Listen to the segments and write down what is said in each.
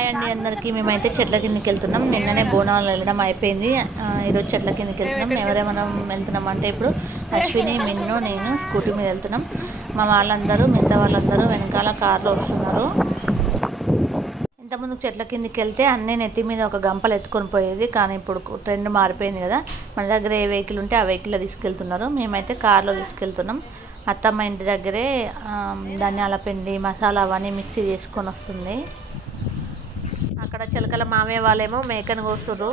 Hi అండి అందరికీ. మేమైతే చెట్ల కిందకి వెళ్తున్నాం. నిన్ననే బోనాలు వెళ్ళడం అయిపోయింది. ఈరోజు చెట్ల కిందకి వెళ్తున్నాం. ఎవరేమన్నా వెళ్తున్నాం అంటే ఇప్పుడు అశ్విని మిన్ను నేను స్కూటీ మీద వెళ్తున్నాం. మా వాళ్ళందరూ మిగతా వాళ్ళందరూ వెనకాల కార్లో వస్తున్నారు. ఇంతకుముందు చెట్ల కిందకి వెళ్తే అన్నీ నెత్తి మీద ఒక గంపలు ఎత్తుకొని పోయేది. కానీ ఇప్పుడు ట్రెండ్ మారిపోయింది కదా. మన దగ్గర ఏ వెహికల్ ఉంటే ఆ వెహికల్లో తీసుకెళ్తున్నారు. మేమైతే కార్లో తీసుకెళ్తున్నాం. అత్తమ్మ ఇంటి దగ్గరే ధనియాల పిండి మసాలా అవన్నీ మిక్సీ చేసుకొని వస్తుంది. అక్కడ చిలకల మామయ్య వాళ్ళేమో మేకను కోసుర్రు.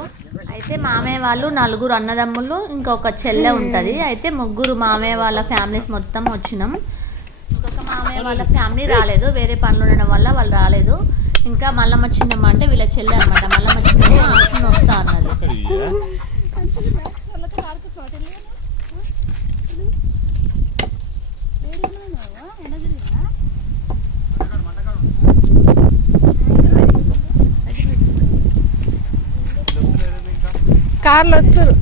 అయితే మామయ్య వాళ్ళు నలుగురు అన్నదమ్ములు ఇంకొక చెల్లె ఉంటుంది. అయితే ముగ్గురు మామయ్య వాళ్ళ ఫ్యామిలీస్ మొత్తం వచ్చినాం. ఇంకొక మామయ్య వాళ్ళ ఫ్యామిలీ రాలేదు. వేరే పనులు ఉండడం వల్ల వాళ్ళు రాలేదు. ఇంకా మల్లమ్మ చిన్నమ్మ అంటే వీళ్ళ చెల్లె అనమాట మల్లమ్మ చిన్నమ్మ ఆఫ్టర్నూన్ వస్తా కార్లు వస్తారు.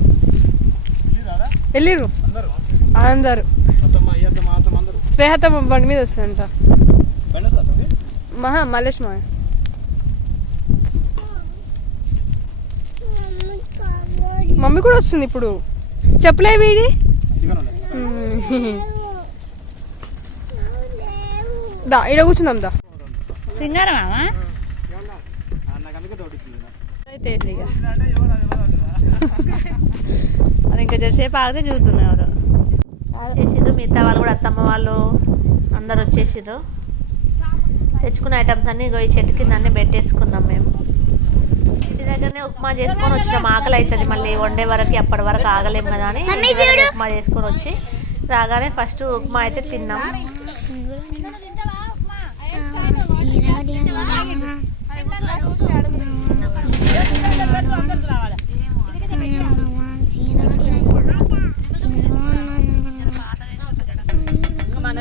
వెళ్ళిర్రు. అందరు? స్నేహత బండి మీద వస్తుందంట మహా మల్లేష్ మా మమ్మీ కూడా వస్తుంది ఇప్పుడు. చెప్పలే వీడి? దా ఇక్కడ కూర్చుందాం దా. సింగారం మామ? అయితే మరి ఇంకా చేసేపు ఆగితే చూస్తున్నారు చేసిర్రు మిగతా వాళ్ళు కూడా అత్తమ్మ వాళ్ళు అందరు వచ్చేసిర్రు తెచ్చుకున్న ఐటమ్స్ అన్ని ఈ చెట్టు కింద అన్ని పెట్టేసుకున్నాం మేము. ఇంటి దగ్గరనే ఉప్మా చేసుకొని వచ్చినాం. ఆకలి అవుతుంది మళ్ళీ వండే వరకు అప్పటి వరకు ఆగలేం కదా అని ఉప్మా చేసుకొని వచ్చి రాగానే ఫస్ట్ ఉప్మా అయితే తిన్నాం.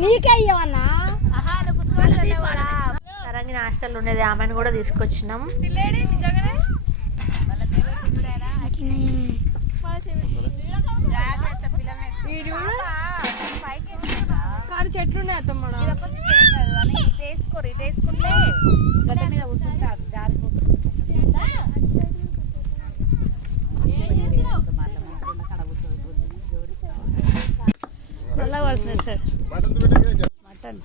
నీకే ఇవ్వన్నా తరంగిన హాస్టల్ ఉండేది ఆమెను కూడా తీసుకొచ్చినాం. కాదు చెట్లు ఉన్నాయి అత్తమ్మ వేసుకోరు వేసుకుంటే గడ్డ మీద కూర్చుంటారు జారిపోతుంది సార్. మటన్.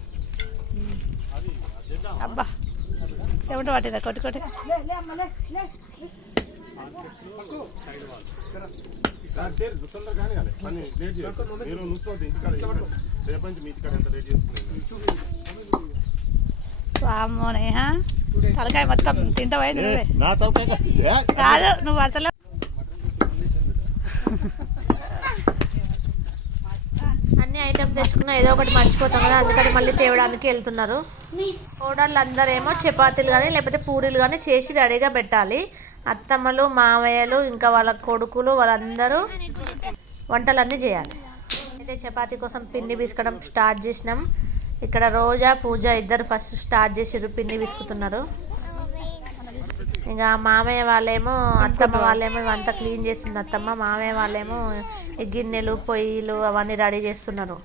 అబ్బా. చెమట పట్టిందా కొట్టి కొట్టి వామ్మోనే హా? తలకాయ మొత్తం తింటావైంది నువ్వే. నా తలకాయ కాదు. నువ్వు అసలు అన్ని ఐటమ్స్ తెచ్చుకున్నా ఏదో ఒకటి మర్చిపోతాం కదా అందుకని మళ్ళీ తేవడానికి వెళ్తున్నారు. కోడళ్ళు అందరేమో చపాతీలు కానీ లేకపోతే పూరీలు కానీ చేసి రెడీగా పెట్టాలి. అత్తమ్మలు మామయ్యలు ఇంకా వాళ్ళ కొడుకులు వాళ్ళందరూ వంటలన్నీ చేయాలి. అయితే చపాతీ కోసం పిండి పిసకడం స్టార్ట్ చేసినాం. ఇక్కడ రోజా పూజ ఇద్దరు ఫస్ట్ స్టార్ట్ చేసారు పిండి పిసుకుతున్నారు. ఇంకా మామయ్య వాళ్ళేమో అత్తమ్మ వాళ్ళేమో ఇవంతా క్లీన్ చేస్తుంది అత్తమ్మ. మామయ్య వాళ్ళేమో ఈ గిన్నెలు పొయ్యిలు అవన్నీ రెడీ చేస్తున్నారు.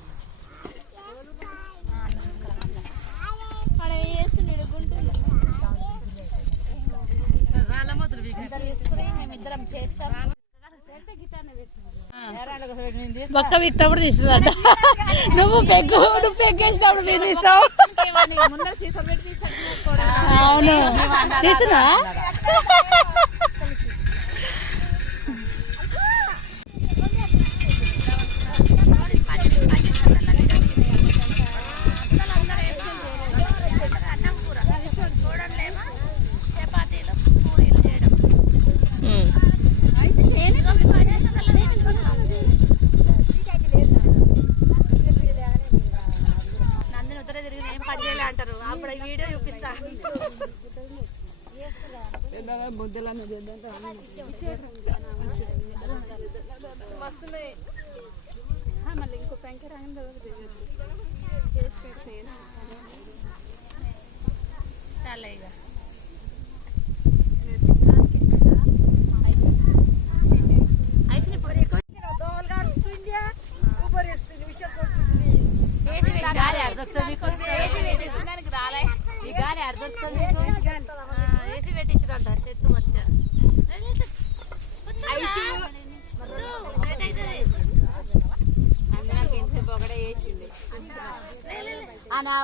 పక్క విత్తప్పుడు తీస్తుందంట. నువ్వు పెగ్గు నువ్వు పెగ్గేసినప్పుడు నేను తీస్తావు. అవును. తీసునా?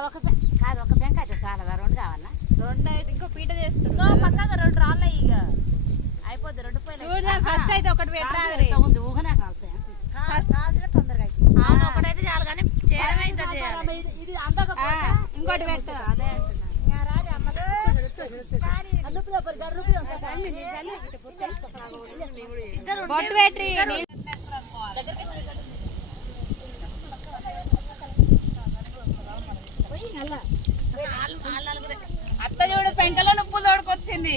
ఒక కాదు ఒక పెంక అయితే చాలా రెండు కావాలా? రెండు అయితే ఇంకో పీట చేస్తున్నా పక్కగా రెండు రాళ్ళ ఇక. అయిపోద్ది రెండు ఫస్ట్ అయితే ఒకటి పెట్టాలి ఉంది ఊహనే తొందరగా అయితే. అవును ఒకటైతే చాలు కానీ చేయడమే ఇంకా చేయాలి. ఇది అందకపోతే ఇంకోటి పెట్టు. అదే పెట్టి అత్త చూడు పెంకలో నువ్వు తోడుకొచ్చింది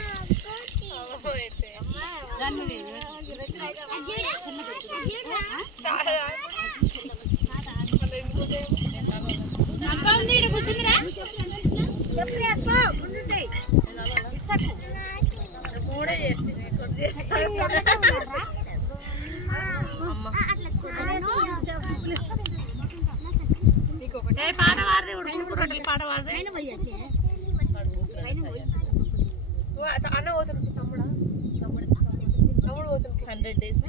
అన్న పోతుంది తమ్ముడా? తమ్ముడు తమ్ముడు. పోతుంది హండ్రెడ్ డేస్.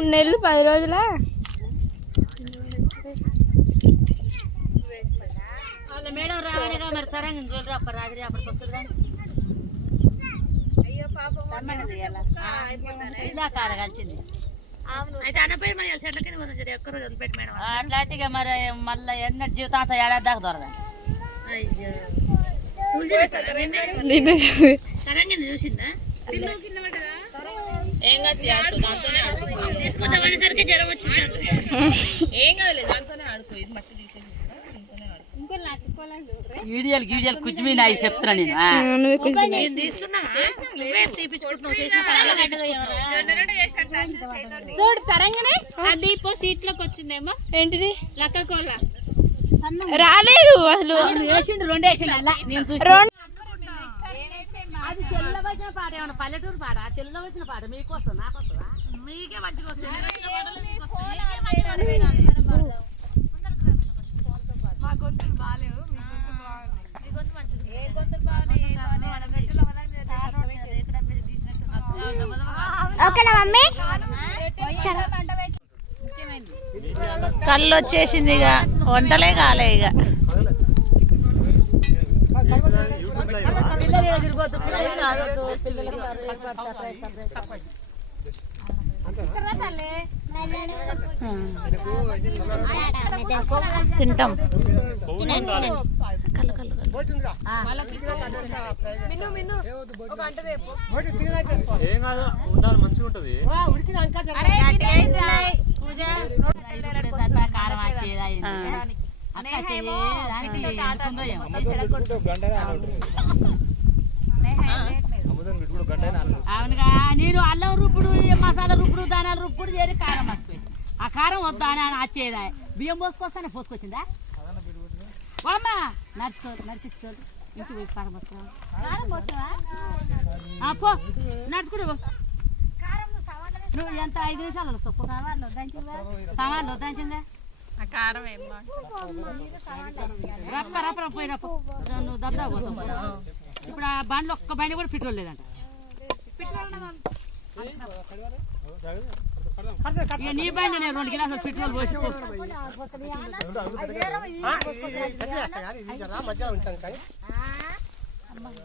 మూడు నెలలు పది రోజుల? మేడం రావాలిగా మరి సరంగా చూడరు అప్పుడు రాత్రి అప్పుడు వస్తుంది అయ్యో పాపం కలిసింది? అయితే అనపోయి మరి చెట్ల కింద కొంచెం జర ఒక్క రోజు వదిలిపెట్టి మేడం అట్లాంటి ఇక మరి మళ్ళీ ఎన్న జీవితాంతం ఏడాది దాకా దొరదండి చూసిందా ఏం తీసుకొద్దామనేసరికి జ్వరం వీడియోలు గీడియోలు నాయి చెప్తున్నా నేను. చూడు తరంగానే అది ఇప్పుడు సీట్లోకి వచ్చిందేమో. ఏంటిది? లక్క కోల రాలేదు అసలు. రెండు అది చెల్లో వచ్చిన పాట ఏమన్నా పల్లెటూరు పాట? ఆ చెల్లో వచ్చిన పాట మీకోసం నాకొస్తుందా? మీకే మంచిగా వస్తుంది. మా గొంతులు బాగాలేవు. మీ గొంతు బాగున్నాయి ఏ గొంతులు ఓకేనా మమ్మీ? కళ్ళు వచ్చేసింది ఇక. వంటలే కాలే ఇక. తింటాం. మిన్ను మిన్ను. ఒక గంట రేపు ఏం కాదు ఉండాలి మంచిగా ఉంటది కారం అవునుగా నేను అల్లం రుప్పుడు మసాలా రుప్పుడు దానాల రుప్పుడు చేరి కారం మర్చిపోయింది ఆ కారం వద్దా అని వచ్చేదా బియ్యం పోసుకొస్తానే? పోసుకొచ్చిందా? వామ్మ నడుచుకో నడిపించుకో ఇంటికి పోయి కారం వస్తా పో నడుచుకుంటూ పో. నువ్వు ఎంత ఐదు నిమిషాలు సొప్పు సామాన్లు వద్దాంచిందా సామాన్లు వద్దాంచిందా కారం రప్ప రప్ప రప్ప పోయి రప్ప. నువ్వు దబ్బా పోతావు ఇప్పుడు ఆ బండ్లో ఒక్క బండి కూడా పెట్రోల్ లేదంట.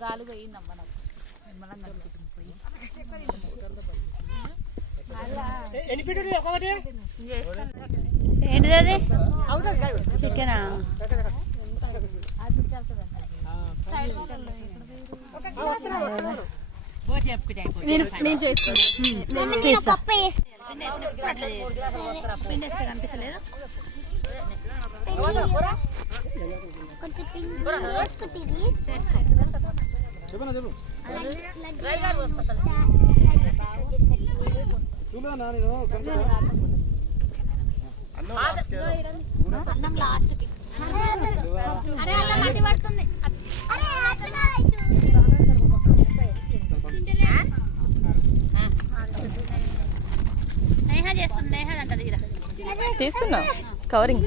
గాలి పోయిందమ్మ నాకు నిమ్మలంగా అనుకుంటుంది పోయి. ఏంటిది అది చికెనా నేను నేను చేస్తున్నా కనిపిస్తలేదు నేను కనుక అన్నం లాస్ట్ అరే అలా మట్టి పడుతుంది. అరే తీస్తున్నా. కవరింగ్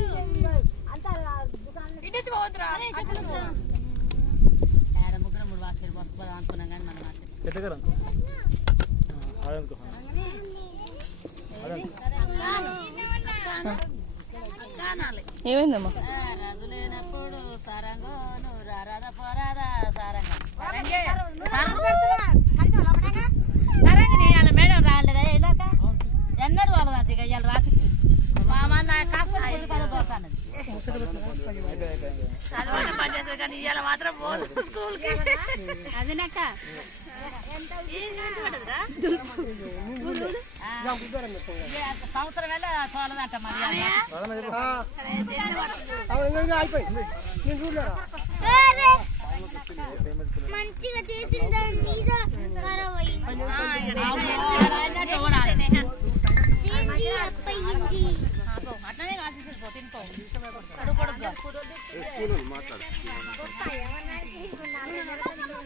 ఏమైందమ్మా? రాజులేనప్పుడు సారంగోను రారాద పోరాద సారంగ రాలేదా ఇలాక ఎన్నడు వాళ్ళదా ఇక ఇవాళ రాత్రి మా మన కాకపోతే దొరకానది చదవని పని చేస్తుంది కానీ ఇవాళ మాత్రం పోదు స్కూల్కి అదినాక సంవత్సరం వెళ్ళి తోలదంట మరి మంచిగా చేసిన దాని మీద ఖరాబ్ అయింది. దీన్ని అప్పయింది? అట్లనే కాదు తినుకో.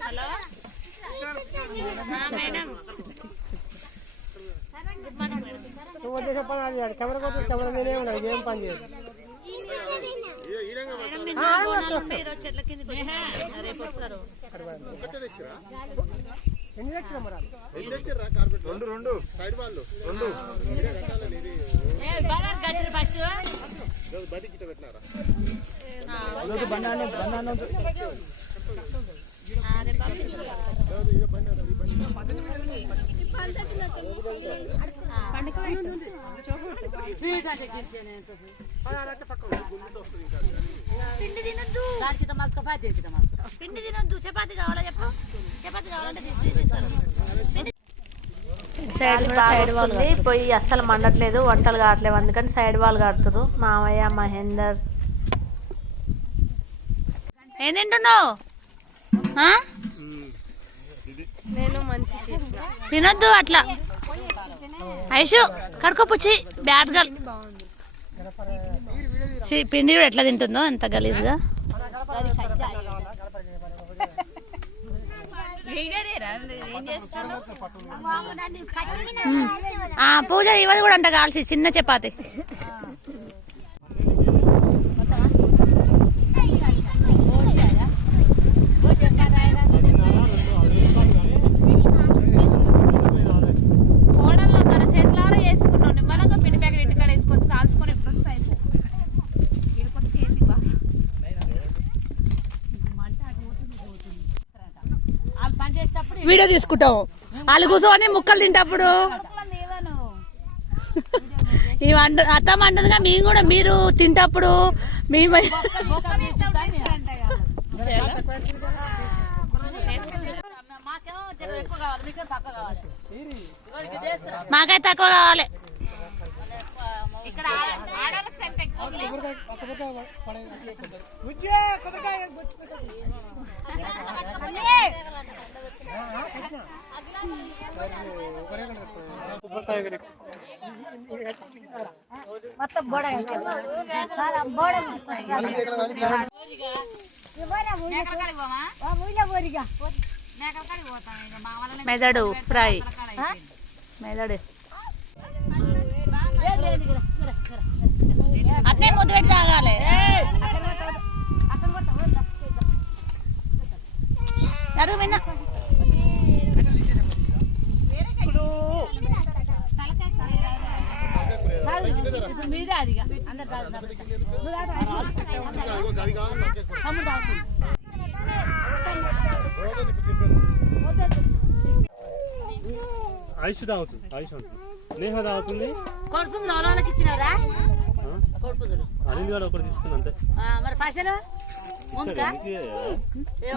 Hello madam. మీరు చెట్ల వచ్చి రేపు వస్తారు. రెండు రెండు సైడ్ వాళ్ళు. రెండు. ఫస్ట్. అదొక బండి బండి అన్న దానికి దీనికి మస్క పిండి తినొద్దు చపాతి కావాలా చెప్పు చపాతి కావాలంటే సైడ్ సైడ్ వాళ్ళు పొయ్యి అస్సలు మండట్లేదు. వంటలు కావట్లేదు అందుకని సైడ్ వాళ్ళు కడుతురు మామయ్య మహేందర్. ఏం తింటున్నావు? ఆ? నేను మంచి తినొద్దు అట్లా. ఐషు కడుకోపుచ్చి బ్యాడ్ ఛీ, పిండి కూడా ఎట్లా తింటుందో అంత. ఆ పూజ ఇవది కూడా అంట కాల్సి చిన్న చపాతి. వీడియో తీసుకుంటాం. వాళ్ళు కూర్చొని ముక్కలు తింటప్పుడు. ఇవి అండ అత్తం అత్తమ్మ అంటుందిగా మేము కూడా మీరు తింటప్పుడు మేము మాకైతే తక్కువ కావాలి. ఇక్కడ ఆడాల స్ట్రెంత్ ఎక్కువ ఉంది. మెదడు ఫ్రై. మెదడు. అట్నే ముద్దు పెట్టి తాగాలి. చదువు విన్నా మీదే. అది అందరు ఐష్ తాగుతుంది ఐష్ ఉంటుంది. నేహ తాగుతుంది కొడుకుందులు వాళ్ళకి ఇచ్చినవరా? ఆ? కొడుకుందులు అనిల్ గారు ఒకటి తీసుకుంది అంతే. మరి పైసలు? ముందుకా?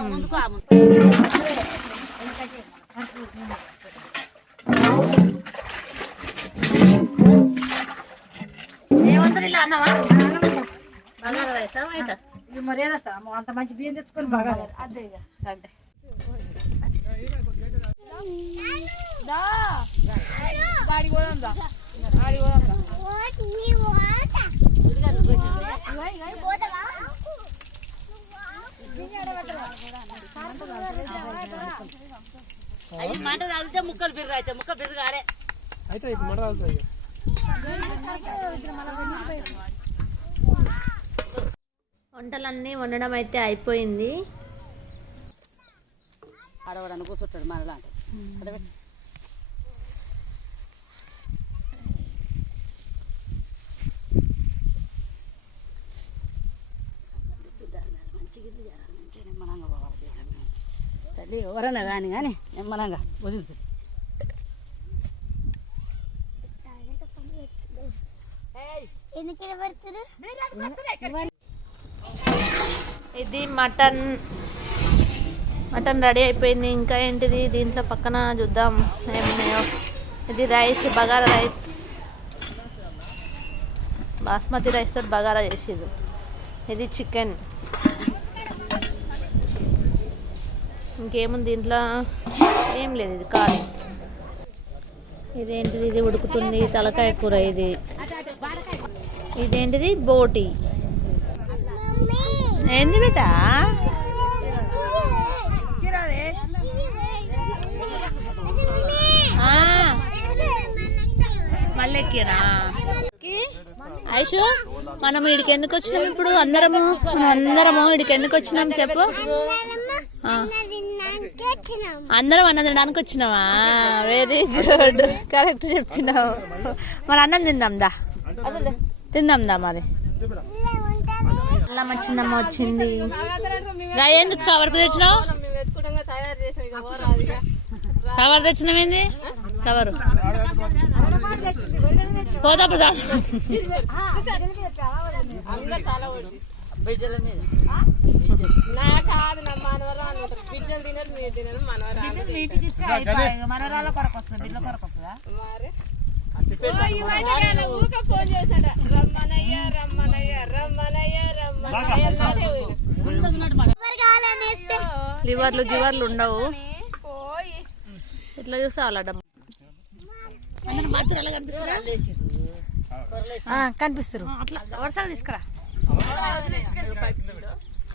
ముందుకు ఆ ముందు ఏమంటారు ఇలా అన్నవా? బంగారం రైసా బయట మరి ఏదొస్తా అంత మంచి బియ్యం తెచ్చుకొని బాగా అదే ఇక అంటే మాట తాగితే ముక్కలు బిర్రు అయితే ముక్క బిర్రు కాలే. అయితే ఇప్పుడు తాగుతుంది వంటలన్నీ వండడం అయితే అయిపోయింది. ఆడవాడని కూర్చుంటాడు తల్లి ఎవరన్నా కానీ కానీ నిమ్మలంగా వదులుతుంది ఇది మటన్. మటన్ రెడీ అయిపోయింది. ఇంకా ఏంటిది? దీంట్లో పక్కన చూద్దాం. ఏమున్నాయో. ఇది rice bagara rice. Basmati rice తోటి బగారా చేసేది ఇది చికెన్. ఇంకేముంది దీంట్లో? ఏం లేదు ఇది కాదు ఇదేంటిది? ఇది ఉడుకుతుంది తలకాయ కూర ఇది. ఇదేంటిది? బోటి. ఏంది బేటా మళ్ళీ ఎక్కిరా ఐషు మనం ఇడికి ఎందుకు వచ్చినాం ఇప్పుడు? అందరము మనం అందరము ఇడికి ఎందుకు వచ్చినాం చెప్పు. అందరం అన్నం తినడానికి వచ్చినావా వెరీ గుడ్ కరెక్ట్ చెప్పినావు. మరి అన్నం తిందాం దా. తిందాం దా మరి. అలా మా చిన్నమ్మ వచ్చింది. గా ఎందుకు కవర్ తెచ్చినావు? కవర్ తెచ్చినామేంది కవరు పోతప్పుడు దా. మనరాల కొరకు వస్తుంది బిడ్డ కొరకు వస్తుందా ఫోన్ చేశాడు రమ్మనయ్య రమ్మనయ్య రమ్మనయ్య రమ్మనయ్య అన్నాడే పోయిన. లివర్లు గివర్లు ఉండవు పోయి ఇట్లా చూస్తే అలా డబ్బు అందరూ మాత్రాలు కనిపిస్తారా కనిపిస్తారు అట్లా వరుసగా తీసుకురా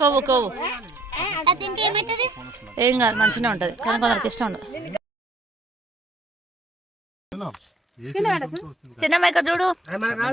కొవ్వు కొవ్వు. ఏం కాదు మంచిగా ఉంటుంది. కానీ కొందరికి ఇష్టం ఉండదు. తిన్నమ్మ ఇక్కడ చూడు? మనం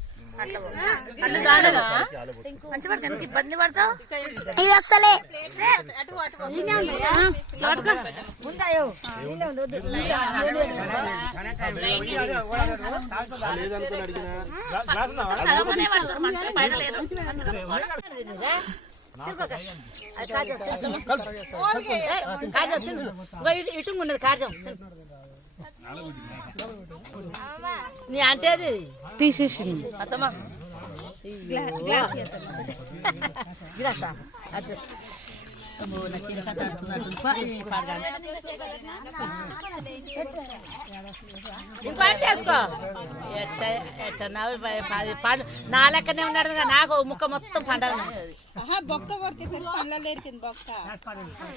ఇబ్బంది పడతావు? ఇది అస్సలే. ఇటు ఉన్నది కాజం. నీ అంటే అది తీసేసింది అత్తమ్మా గ్లాసా అది అమ్మో, నా చీర కథ ఆడుతున్నట్టు. పా, పాడగాను. ఈ పంట వేసుకో ఎట్ట ఎట్ట పది పండు నా లెక్కనే ఉన్నాడు నాకు ముక్క మొత్తం పండాలి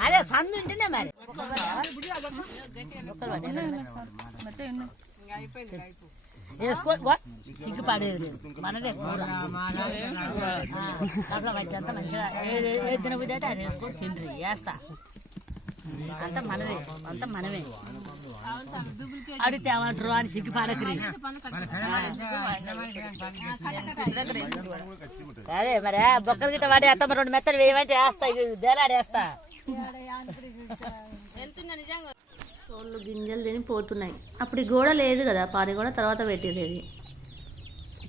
అదే సందు ఉంటేనే మరి. వేసుకో వా, సిగ్గు పడేది. లేదు మనదే కూర. అంతా మంచిగా ఏది తినబుద్ధి అయితే అది వేసుకొని తిండ్రి వేస్తా అంతా మనదే అంతా మనమే. అడిగితే ఏమంటారు అని సిగ్గు పడకరి అదే మరి బొక్కలు గిట్ట వాడి అత్త మరి రెండు మెత్తలు వేయమంటే వేస్తా దేలాడేస్తా. కోళ్ళు గింజలు తిని పోతున్నాయి. అప్పుడు ఈ గోడ లేదు కదా పారి గోడ తర్వాత పెట్టేది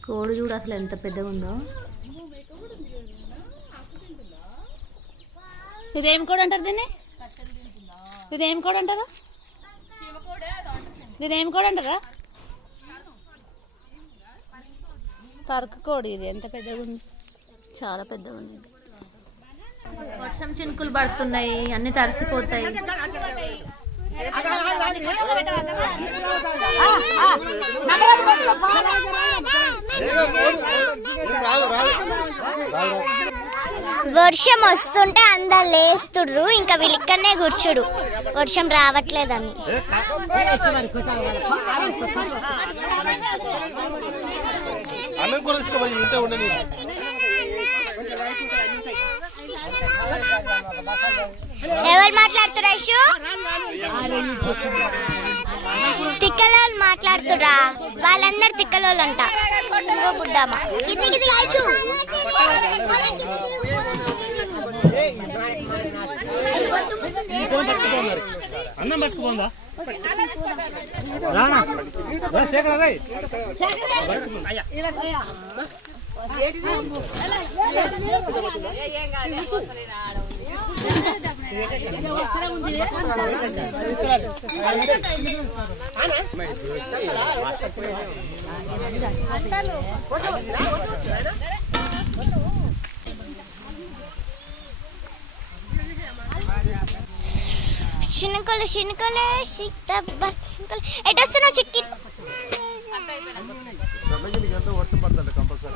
కోడి చూడు అసలు ఎంత పెద్దగా ఉందో ఇదేం కూడా అంటారు దీన్ని? ఇదేం కూడా అంటారా ఇదేం కూడా అంటారా పరక కోడి ఇది. ఎంత పెద్దగా ఉంది? చాలా పెద్దగా ఉంది. వర్షం చినుకులు పడుతున్నాయి అన్ని తడిసిపోతాయి. వర్షం వస్తుంటే అందరు లేస్తుడ్రు ఇంకా వీళ్ళు ఇక్కడనే కూర్చుడు వర్షం రావట్లేదని. ఎవరు మాట్లాడుతున్నారు తిక్కలోళ్ళు మాట్లాడుతురా వాళ్ళందరు తిక్కలోళ్ళు అంట. ఇంకో బుడ్డమ్మ. కిందికి అన్నం శేఖర్ రే చినుకలు చినుకలే చిట్టబ్బ చినుకలు ఎటు వస్తున్నావు చిక్కి వర్షం పడుతుంది కంపల్సరీ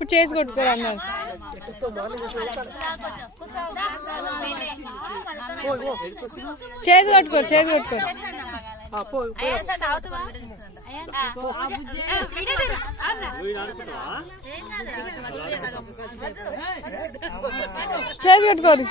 ఇప్పుడు చేసి కొట్టుకోరు అన్నారు. చేసి కొట్టుకోరు చేసి కొట్టుకోరు. చేసి కొట్టుకోరు.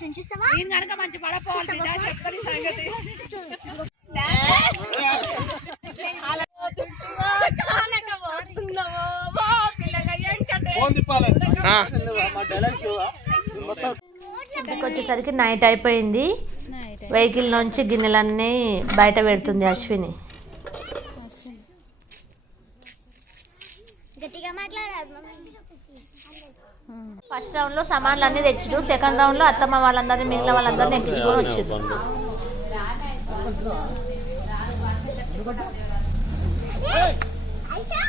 వస్తుంది చూసావా? నేను కనుక మంచి పడపోవాలి బిడ్డ చెప్తాను సంగతి. ఫోన్ తిప్పాలి ఇంటికి వచ్చేసరికి నైట్ అయిపోయింది. వెహికల్ నుంచి గిన్నెలన్నీ బయట పెడుతుంది అశ్విని. ఫస్ట్ రౌండ్లో సామాన్లు అన్ని తెచ్చిడు సెకండ్ రౌండ్లో అత్తమ్మ వాళ్ళందరినీ మిగిలిన వాళ్ళందరినీ ఎక్కించుకొని వచ్చిండు. ఐషా!